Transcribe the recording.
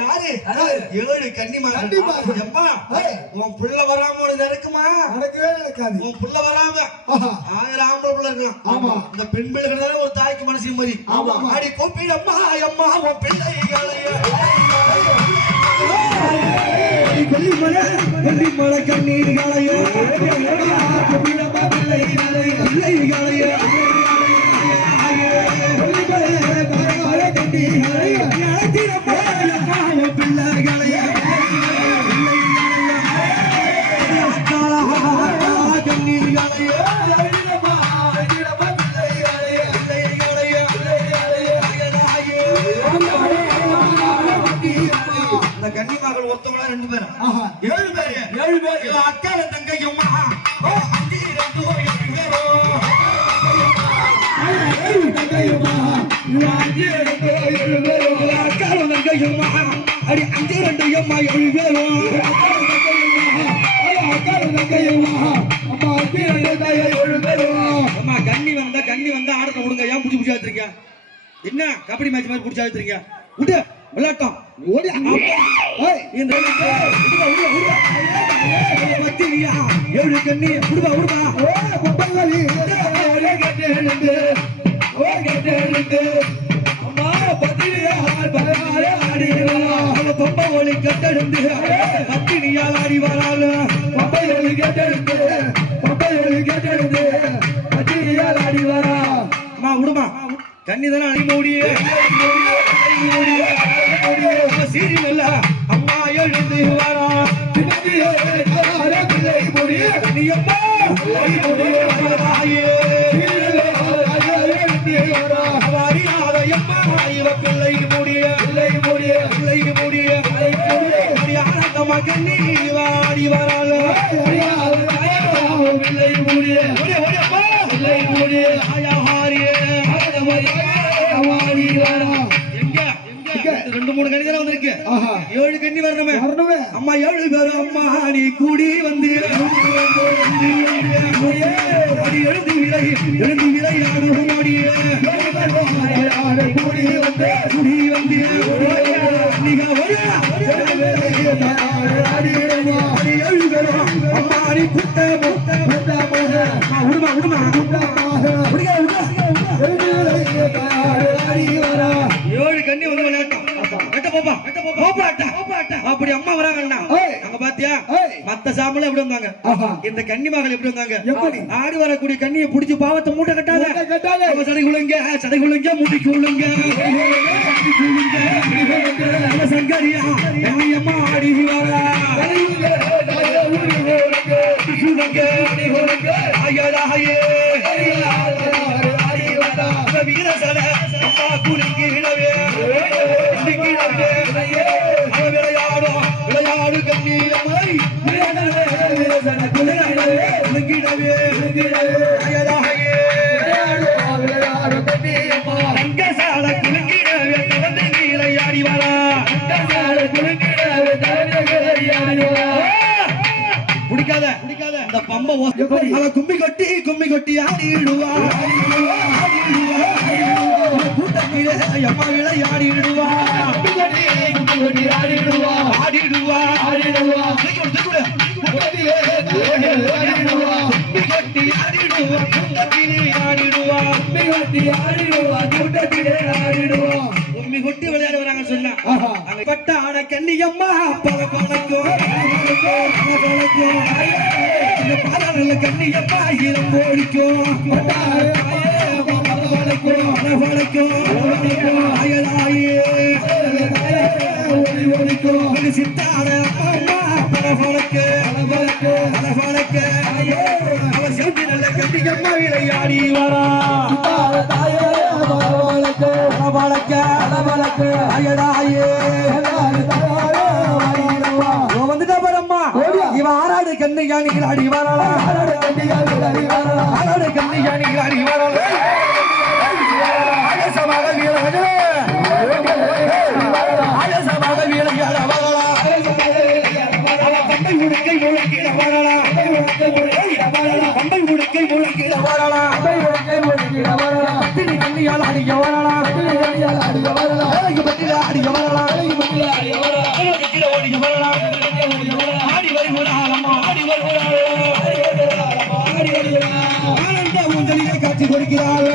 யாரு 7 கன்னிமார்கள். அம்மா உன் புள்ள வராம உனக்கு நடக்குமா? நடக்கவே நடக்காது. உன் புள்ள வராம 1000 ஆம்பளை புள்ள இருக்கலாம். இந்த பெண் பிள்ளைகள் ஒரு தாய்க்கு மனசு நிம்மதி. அடி கூப்பிடு அம்மா அம்மா உன் பிள்ளைகளைய கொல்லிமலை கண்ணீர்களைய பிள்ளைகளைய கன்னிமார்கள் ஒருத்தவங்களா 2 பேரும் 7 பேரு அக்கால தங்கையுமா அடி 5 2 அம்மா 7 பேரும் அம்மா கன்னி வந்தா ஆடத்தை விடுங்க. ஏன் புடிச்சு வச்சிருக்கீங்க? என்ன கபடி மேட்ச் மாதிரி புடிச்சு வச்சிருக்கீங்க? விட்டு விளையாட்டம் ஓடி இந்த எவ்வளவு கண்ணி விடுவா அம்மா பம்பை ஒளி கட்டெடுந்து பத்தினியால் ஆடி வராள். பம்பை ஒளி கட்டெடுந்து பத்தினியால் ஆடி வரா. அம்மா விடுமா கண்ணி தானே அடிமோடிய சீரியல் அம்மா எழுந்து வரா. கண்ணி வாடி வராள். ரெண்டு 3 கண்ணி தானே வந்திருக்கு. 7 கண்ணி வரணுமே. அம்மா 7 பேரும் அம்மா நீ கூடி வந்து எழுந்து விளையாடு கண்ணி வந்து விளையாட்டம். அப்படி அம்மா வராங்கண்ணா அங்க பாத்தியா மத்த சாமல எப்படி வந்தாங்க? இந்த கன்னி மகள் எப்படி வந்தாங்க? ஆடி வரக்கூடிய கண்ணியை புடிச்சு பாவத்தை மூட்டை கட்டாத சடை குழுங்க முடி குழுங்க சங்கரியா அம்மா ஆடி வரா வீரசட அம்மா குலுங்கிடவே விளையாடு கண்ணீரமை விளையாடி வரா பிடிக்காத இந்த பம்பை கும்மி கொட்டி ஆடிடுவா கூட்டத்திலே அம்மா விளையாடிடுவா ஆடிடுவா கும்மி கொட்டி விளையாட வராங்க சொன்னா பட்ட ஆட கண்ணியம்மா பல பழக்கம் பாடல கண்ணியம்மா இளம் போடிக்கும் சித்தாட அவர் செல்வி நல்ல கண்டிகம்மா விளையாடி வரா வந்துட்டா பாரம்மா இவன் ஆறாடு கண்ணு யானிகள் அடி வரலா ஆறாடு கண்ணு யானிகள் அடி வரலா ஆயசமாக வீழையாட வரலா பம்பை உடுக்கை முழக்கிட வரலா பம்பை உடுக்கை முழக்கிட வரலா பத்தினி கண்ணியால் அடிக்க வரலா பத்தில அடிக்க வரலா ஆடி வருகிறாள் ஆனந்த ஊஞ்சலிலே காட்சி கொடுக்கிறாள்